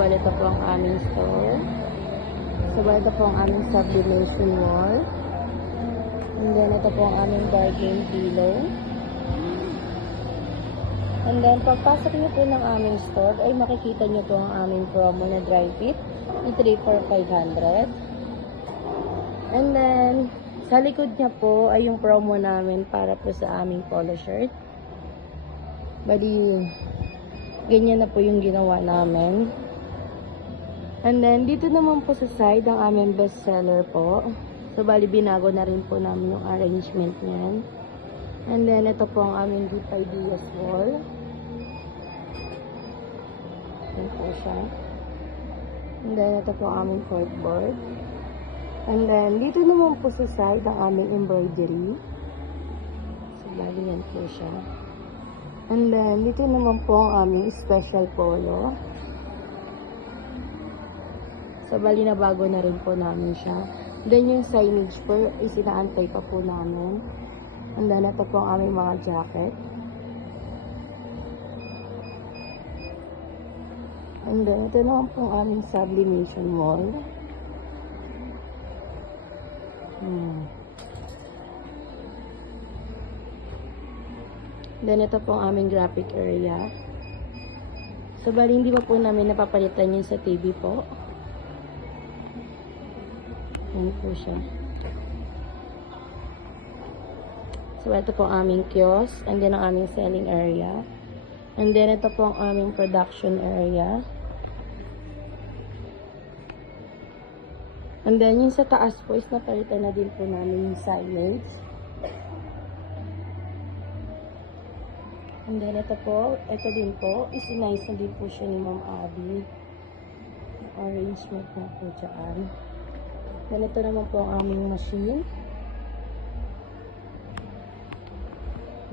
bali ito po ang aming store. So, bali ito po ang aming sublimation wall. And then, ito po ang aming bargain pillow. And then, pagpasok niyo po ng aming store, ay makikita niyo po ang aming promo na dry fit. Yung 3 for 500. And then, sa likod niya po ay yung promo namin para po sa aming polo shirt. Bali, ganyan na po yung ginawa namin. And then, dito naman po sa side ang aming bestseller po. So, bali, binago na rin po namin yung arrangement niyan. And then, ito po ang aming Deep Ideas wall. Yan po siya. And then, ito po ang aming corkboard. And then, dito naman po sa side ang aming embroidery. So, bali, yan po siya. And then, dito naman po ang aming special polo. So, bali na bago na rin po namin siya. Then, yung signage po, isinaantay pa po namin. And then, ito po ang aming mga jacket. And then, ito naman po ang aming sublimation wall. Then, ito po ang aming graphic area. So, bali, hindi pa po namin napapalitan yun sa TV po. Yan po siya. So, ito po ang aming kiosk. And then, ang aming selling area. And then, ito po ang aming production area. And then, yung sa taas po is napalitan na din po namin yung signage. And then, ito din po, is-nice na din po siya ni Ma'am Abby. Arrangement na po dyan. Then, ito naman po ang aming machine.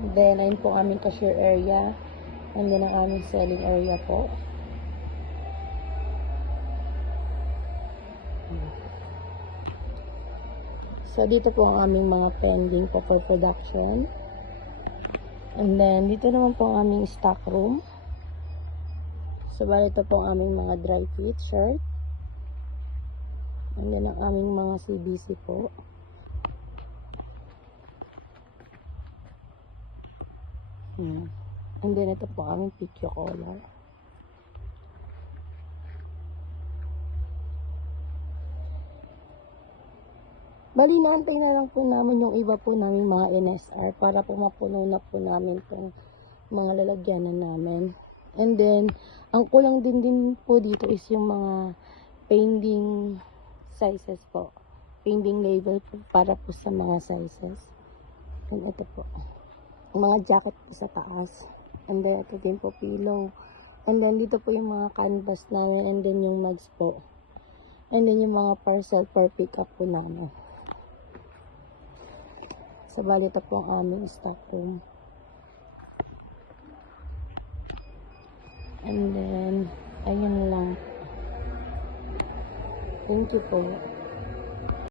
And then, ayun po ang aming cashier area. And then, ang aming selling area po. So, dito po ang aming mga pending po for production. And then, dito naman po ang aming stock room. So, bali ito po ang aming mga dry fit shirt. And then, ang aming mga CBC po. And then, ito po ang aming PQ collar. Bali, naantay na lang po namin yung iba po namin mga NSR para po mapuno na po namin itong mga lalagyanan namin. And then, ang kulang din po dito is yung mga pending sizes po. Pending label po para po sa mga sizes. And ito po. Ang mga jacket po sa taas. And then, ito din po pillow. And then, dito po yung mga canvas namin. And then, yung mugs po. And then, yung mga parcel per pick up po namin. So, bali ito po ang aming stock room. And then, ayun lang. Thank you po.